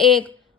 1,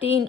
3,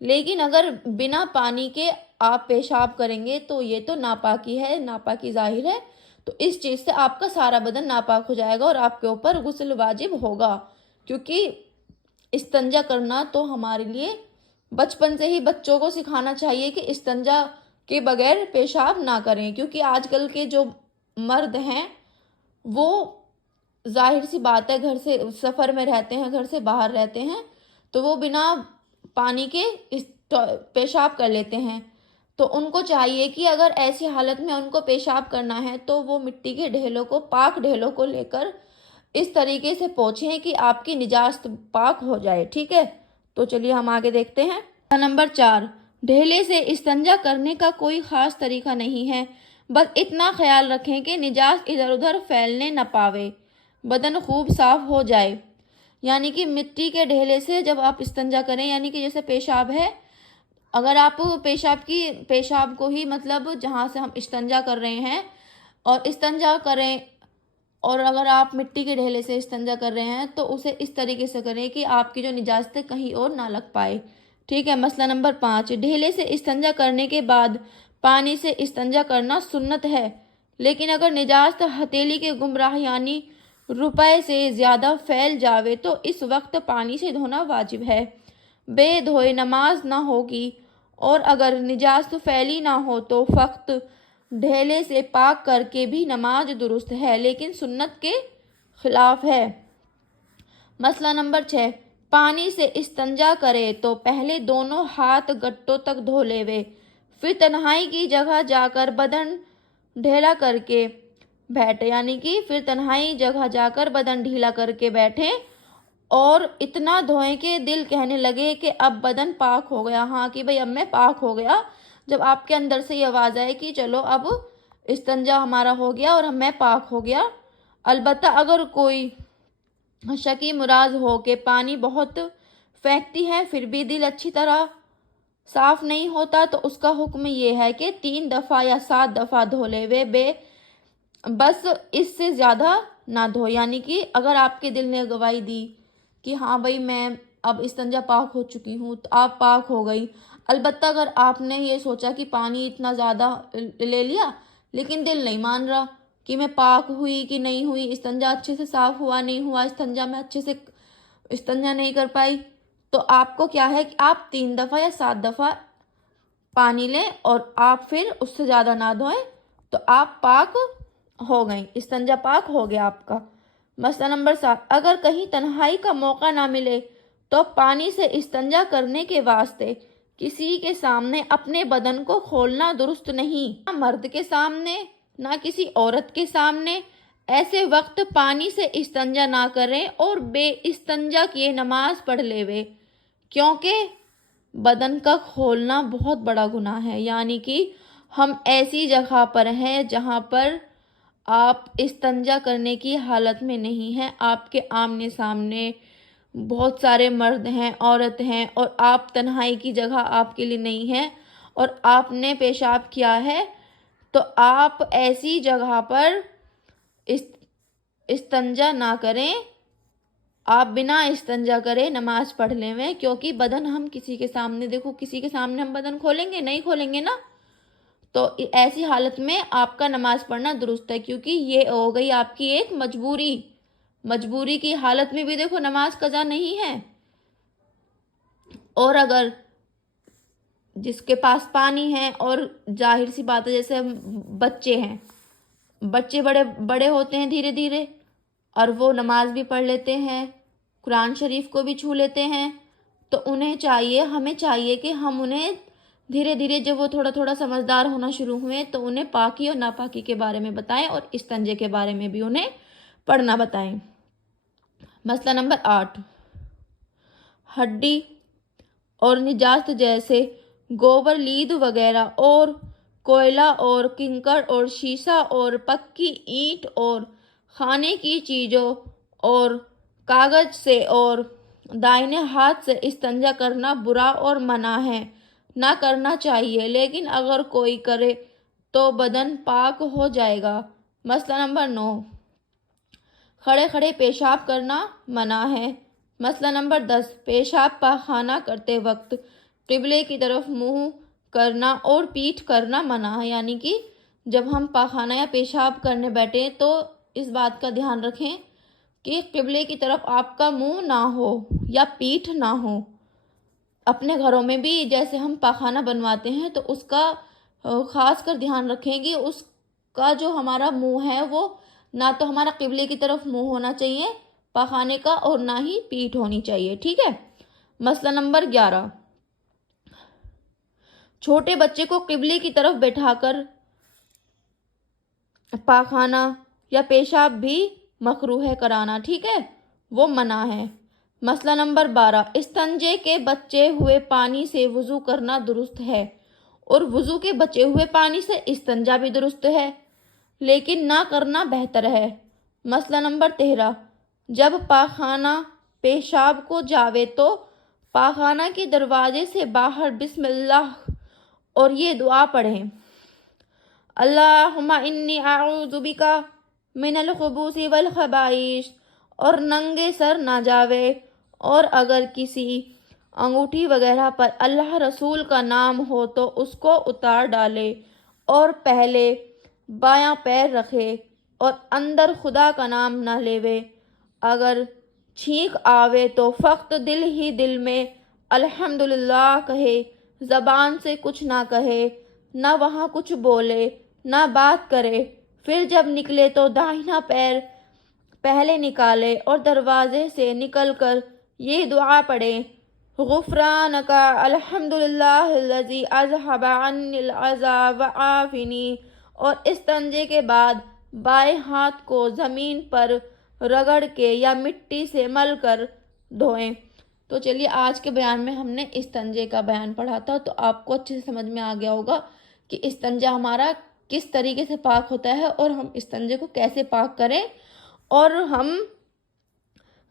لیکن اگر بنا پانی کے آپ پیشاب کریں گے تو یہ تو ناپاکی ہے، ناپاکی ظاہر ہے، تو اس چیز سے آپ کا سارا بدن ناپاک ہو جائے گا اور آپ کے اوپر غسل واجب ہوگا، کیونکہ استنجا کرنا تو ہمارے لیے بچپن سے ہی بچوں کو سکھانا چاہیے کہ استنجا کے بغیر پیشاب نہ کریں، کیونکہ آج کل کے جو مرد ہیں وہ ظاہر سی بات ہے گھر سے سفر میں رہتے ہیں، گھر سے باہر رہتے ہیں، تو وہ بنا پانی کے پیشاب کر لیتے ہیں، تو ان کو چاہیے کہ اگر ایسی حالت میں ان کو پیشاب کرنا ہے تو وہ مٹی کے ڈھیلوں کو، پاک ڈھیلوں کو لے کر اس طریقے سے پوچھیں کہ آپ کی نجاست پاک ہو جائے، ٹھیک ہے؟ تو چلیے ہم آگے دیکھتے ہیں۔ نمبر 4، ڈھیلے سے استنجا کرنے کا کوئی خاص طریقہ نہیں ہے، بس اتنا خیال رکھیں کہ نجاست ادھر ادھر پھیلنے نہ پاوے، بدن خوب صاف ہو جائے۔ یعنی کہ مٹی کے ڈھیلے سے جب آپ استنجا کریں، یعنی کہ جیسے پیشاب ہے، اگر آپ پیشاب کو ہی مطلب جہاں سے ہم استنجا کر رہے ہیں اور استنجا کریں، اور اگر آپ مٹی کے ڈھیلے سے استنجا کر رہے ہیں تو اسے اس طریقے سے کریں کہ آپ کی جو نجاستیں کہیں اور نہ لگ پائے، ٹھیک ہے؟ مسئلہ نمبر 5، ڈھیلے سے استنجا کرنے کے بعد پانی سے استنجا کرنا سنت ہے، لیکن اگر نجاست ہتھیلی کے گمراہ یعنی روپے سے زیادہ پھیل جاوے تو اس وقت پانی سے دھونا واجب ہے، بے دھوئے نماز نہ ہوگی، اور اگر نجاست پھیلی نہ ہو تو فقط ڈھیلے سے پاک کر کے بھی نماز درست ہے، لیکن سنت کے خلاف ہے۔ مسئلہ نمبر 6، پانی سے استنجا کرے تو پہلے دونوں ہاتھ گٹوں تک دھو لیوے، پھر تنہائی کی جگہ جا کر بدن ڈھیلا کر کے بیٹھے، یعنی کہ پھر تنہائی جگہ جا کر بدن ڈھیلا کر کے بیٹھیں اور اتنا دھوئیں کہ دل کہنے لگے کہ اب بدن پاک ہو گیا، ہاں کہ بھئی اب میں پاک ہو گیا۔ جب آپ کے اندر سے یہ آواز آئے کہ چلو اب استنجا ہمارا ہو گیا اور میں پاک ہو گیا، البتہ اگر کوئی شکی مراز ہو کہ پانی بہت پھینکتی ہے پھر بھی دل اچھی طرح صاف نہیں ہوتا تو اس کا حکم یہ ہے کہ 3 دفعہ یا 7 دفعہ دھو لے بس اس سے زیادہ نہ دھو، یعنی کہ اگر آپ کے دل نے گواہی دی کہ ہاں بھائی میں اب استنجا پاک ہو چکی ہوں تو آپ پاک ہو گئی، البتہ اگر آپ نے یہ سوچا کہ پانی اتنا زیادہ لے لیا لیکن دل نہیں مان رہا کہ میں پاک ہوئی کہ نہیں ہوئی، استنجا اچھے سے صاف ہوا نہیں ہوا، استنجا میں اچھے سے استنجا نہیں کر پائی، تو آپ کو کیا ہے کہ آپ 3 دفعہ یا 7 دفعہ پانی لیں اور آپ پھر اس سے زیادہ نہ دھوئیں تو آپ پاک ہو گئیں، استنجا پاک ہو گیا آپ کا۔ مسئلہ نمبر 7، اگر کہیں تنہائی کا موقع نہ ملے تو پانی سے استنجا کرنے کے واسطے کسی کے سامنے اپنے بدن کو کھولنا درست نہیں، نہ مرد کے سامنے نہ کسی عورت کے سامنے، ایسے وقت پانی سے استنجا نہ کریں اور بے استنجا کیے نماز پڑھ لیوے، کیونکہ بدن کا کھولنا بہت بڑا گناہ ہے، یعنی کہ ہم ایسی جگہ پر ہیں جہاں پر آپ استنجا کرنے کی حالت میں نہیں ہیں، آپ کے آمنے سامنے بہت سارے مرد ہیں، عورت ہیں، اور آپ تنہائی کی جگہ آپ کے لیے نہیں ہے اور آپ نے پیشاب کیا ہے تو آپ ایسی جگہ پر استنجا نہ کریں، آپ بنا استنجا کرے نماز پڑھ لیں، کیونکہ بدن ہم کسی کے سامنے، دیکھو کسی کے سامنے ہم بدن کھولیں گے نہیں، کھولیں گے نا، تو ایسی حالت میں آپ کا نماز پڑھنا درست ہے، کیونکہ یہ ہو گئی آپ کی ایک مجبوری کی حالت میں بھی دیکھو نماز قضا نہیں ہے۔ اور اگر جس کے پاس پانی ہے اور ظاہر سی بات ہے جیسے بچے ہیں، بچے بڑے ہوتے ہیں دھیرے دھیرے اور وہ نماز بھی پڑھ لیتے ہیں، قرآن شریف کو بھی چھو لیتے ہیں، تو ہمیں چاہیے کہ ہم انہیں دھیرے دھیرے جب وہ تھوڑا تھوڑا سمجھدار ہونا شروع ہوئے تو انہیں پاکی اور ناپاکی کے بارے میں بتائیں اور استنجے کے بارے میں بھی انہیں پڑھنا بتائیں۔ مسئلہ نمبر 8، ہڈی اور نجاست جیسے گوبر، لید وغیرہ اور کوئلہ اور کنکر اور شیشہ اور پکی اینٹ اور کھانے کی چیزوں اور کاغذ سے اور دائیں ہاتھ سے استنجا کرنا برا اور منع ہے، نہ کرنا چاہیے، لیکن اگر کوئی کرے تو بدن پاک ہو جائے گا۔ مسئلہ نمبر 9، کھڑے کھڑے پیشاب کرنا منع ہے۔ مسئلہ نمبر 10، پیشاب پاخانہ کرتے وقت قبلے کی طرف منہ کرنا اور پیٹھ کرنا منع ہے، یعنی کہ جب ہم پاخانہ یا پیشاب کرنے بیٹھیں تو اس بات کا دھیان رکھیں کہ قبلے کی طرف آپ کا منہ نہ ہو یا پیٹھ نہ ہو۔ اپنے گھروں میں بھی جیسے ہم پاخانہ بنواتے ہیں تو اس کا خاص کر دھیان رکھیں کہ اس کا جو ہمارا منہ ہے وہ نہ تو ہمارا قبلے کی طرف منہ ہونا چاہیے پاخانے کا اور نہ ہی پیٹھ ہونی چاہیے، ٹھیک ہے۔ مسئلہ نمبر 11، چھوٹے بچے کو قبلے کی طرف بٹھا کر پاخانہ یا پیشاب بھی مکروہ ہے کرانا، ٹھیک ہے، وہ منع ہے۔ مسئلہ نمبر 12، استنجے کے بچے ہوئے پانی سے وضو کرنا درست ہے اور وضو کے بچے ہوئے پانی سے استنجا بھی درست ہے، لیکن نہ کرنا بہتر ہے۔ مسئلہ نمبر 13، جب پاخانہ پیشاب کو جاوے تو پاخانہ کے دروازے سے باہر بسم اللہ اور یہ دعا پڑھیں، اللہم انی اعوذ بک من الخبث والخبائث، اور ننگے سر نہ جاوے، اور اگر کسی انگوٹھی وغیرہ پر اللہ رسول کا نام ہو تو اس کو اتار ڈالے اور پہلے بایاں پیر رکھے اور اندر خدا کا نام نہ لیوے۔ اگر چھینک آوے تو فقط دل ہی دل میں الحمدللہ کہے، زبان سے کچھ نہ کہے، نہ وہاں کچھ بولے، نہ بات کرے۔ پھر جب نکلے تو داہنا پیر پہلے نکالے اور دروازے سے نکل کر یہ دعا پڑھے، غفرانک الحمدللہ الذی اذھب عنی العذا وعافنی، اور استنجے کے بعد بائیں ہاتھ کو زمین پر رگڑ کے یا مٹی سے مل کر دھوئیں۔ تو چلیے آج کے بیان میں ہم نے استنجے کا بیان پڑھا تھا، تو آپ کو اچھے سے سمجھ میں آ گیا ہوگا کہ استنجا ہمارا کس طریقے سے پاک ہوتا ہے اور ہم استنجے کو کیسے پاک کریں، اور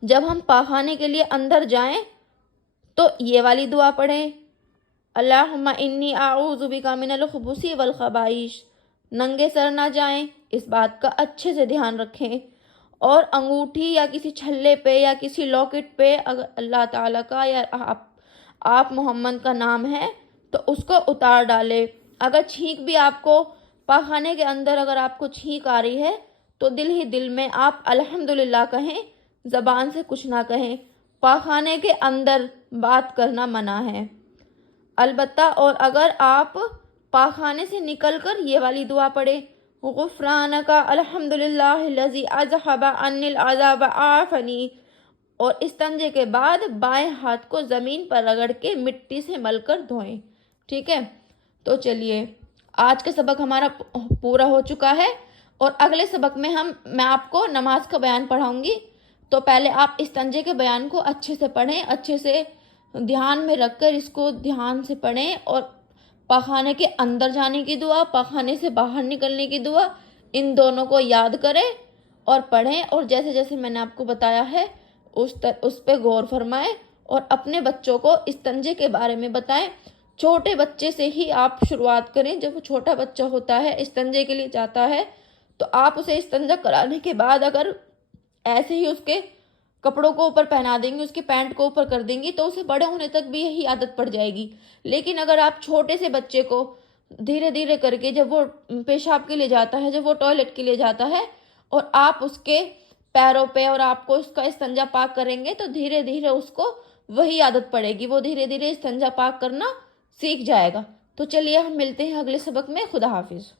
جب ہم پاخانے کے لیے اندر جائیں تو یہ والی دعا پڑھیں، اللہم انی اعوذ بک من الخبث والخبائث، ننگے سر نہ جائیں، اس بات کا اچھے سے دھیان رکھیں، اور انگوٹھی یا کسی چھلے پہ یا کسی لاکٹ پہ اگر اللہ تعالیٰ کا یا آپ محمد کا نام ہے تو اس کو اتار ڈالے۔ اگر چھینک بھی آپ کو پاخانے کے اندر اگر آپ کو چھینک آ رہی ہے تو دل ہی دل میں آپ الحمدللہ کہیں، زبان سے کچھ نہ کہیں۔ پاخانے کے اندر بات کرنا منع ہے البتہ، اور اگر آپ پاخانے سے نکل کر یہ والی دعا پڑھیں، غفرانک الحمدللہ الذی اذھب عنی العذا وعافنی، اور استنجے کے بعد بائیں ہاتھ کو زمین پر رگڑ کے مٹی سے مل کر دھوئیں، ٹھیک ہے۔ تو چلیے آج کا سبق ہمارا پورا ہو چکا ہے، اور اگلے سبق میں میں آپ کو نماز کا بیان پڑھاؤں گی۔ تو پہلے آپ استنجے کے بیان کو اچھے سے پڑھیں، اچھے سے دھیان میں رکھ کر اس کو دھیان سے پڑھیں، اور پاخانے کے اندر جانے کی دعا، پاخانے سے باہر نکلنے کی دعا، ان دونوں کو یاد کریں اور پڑھیں، اور جیسے جیسے میں نے آپ کو بتایا ہے اس پہ غور فرمائیں، اور اپنے بچوں کو استنجے کے بارے میں بتائیں۔ چھوٹے بچے سے ہی آپ شروعات کریں، جب وہ چھوٹا بچہ ہوتا ہے استنجے کے لیے جاتا ہے تو آپ اسے استنجا کرانے کے بعد اگر ایسے ہی اس کے کپڑوں کو اوپر پہنا دیں گے، اس کی پینٹ کو اوپر کر دیں گی تو اسے بڑے ہونے تک بھی یہی عادت پڑ جائے گی۔ لیکن اگر آپ چھوٹے سے بچے کو دھیرے دھیرے کر کے جب وہ پیشاب کے لیے جاتا ہے، جب وہ ٹوائلٹ کے لیے جاتا ہے، اور آپ اس کے پیروں پہ اور آپ کو اس کا استنجا پاک کریں گے تو دھیرے دھیرے اس کو وہی عادت پڑے گی، وہ دھیرے دھیرے استنجا پاک کرنا سیکھ جائے گا۔ تو چلیے ہم ملتے ہیں اگلے سبق میں، خدا حافظ۔